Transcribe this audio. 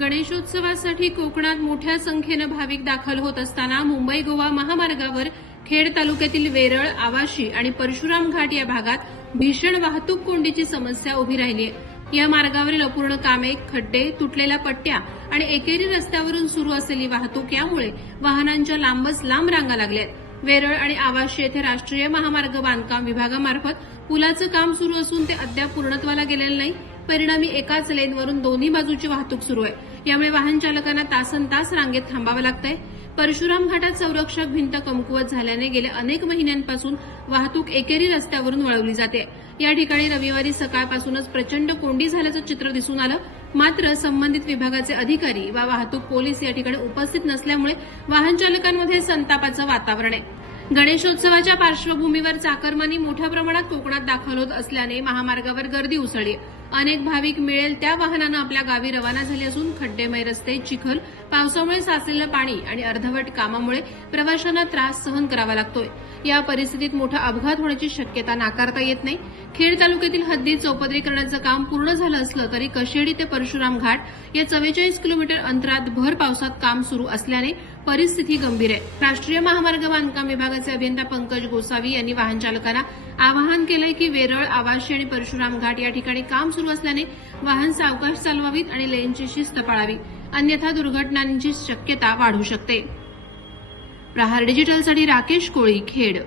गणेशोत्सवासाठी कोकणात मोठ्या संख्येनं भाविक दाखल होत असताना मुंबई गोवा महामार्गावर खेड तालुक्यातील वेरळ आवाशी आणि परशुराम घाट या भागात भीषण वाहतूक कोंडीची समस्या उभी राहिली आहे. या मार्गावरील अपूर्ण कामे खड्डे तुटलेल्या पट्ट्या आणि एकेरी रस्त्यावरून सुरू असलेली वाहतूक यामुळे वाहनांच्या लांबच लांब रांगा लागल्या आहेत. वेरळ आणि आवाशी येथे राष्ट्रीय महामार्ग बांधकाम विभागामार्फत पुलाचं काम सुरू असून ते अद्याप पूर्णत्वाला गेलेलं नाही. परिणामी एकाच लेनवरून दोन्ही बाजूची वाहतूक सुरू आहे. यामुळे वाहन चालकांना तासन तास रांगेत थांबावं लागतंय. परशुराम घाटात संरक्षक भिंत कमकुवत झाल्याने गेल्या अनेक महिन्यांपासून वाहतूक एकेरी रस्त्यावरून वळवली जाते. या ठिकाणी रविवारी सकाळपासूनच प्रचंड कोंडी झाल्याचं चित्र दिसून आलं. मात्र संबंधित विभागाचे अधिकारी वा वाहतूक पोलीस या ठिकाणी उपस्थित नसल्यामुळे वाहन चालकांमध्ये संतापाचं वातावरण आहे. गणेशोत्सवाच्या पार्श्वभूमीवर चाकरमानी मोठ्या प्रमाणात कोकणात दाखल होत असल्याने महामार्गावर गर्दी उसळली अनेक भाविक मिळेल त्या वाहनानं आपल्या गावी रवाना झाले असून खड्डेमय रस्ते चिखल पावसामुळे साचलेलं पाणी आणि अर्धवट कामामुळे प्रवाशांना त्रास सहन करावा लागतोय. या परिस्थितीत मोठा अपघात होण्याची शक्यता नाकारता येत नाही. खेड तालुक्यातील हद्दीत चौपदरीकरणाचं काम पूर्ण झालं असलं तरी कशेडी ते परशुराम घाट या चव्वेचाळीस किलोमीटर अंतरात भर पावसात काम सुरू असल्याने परिस्थिती गंभीर आहे. राष्ट्रीय महामार्ग बांधकाम विभागाचे अभियंता पंकज गोसावी यांनी वाहन चालकांना आवाहन केलंय की वेरळ आवाशी आणि परशुराम घाट या ठिकाणी काम सुरू सुरू असल्याने वाहन सावकाश चालवावीत आणि लेनची शिस्त पाळावी. अन्यथा दुर्घटनांची शक्यता वाढू शकते. प्रहार डिजिटलसाठी राकेश कोळी खेड.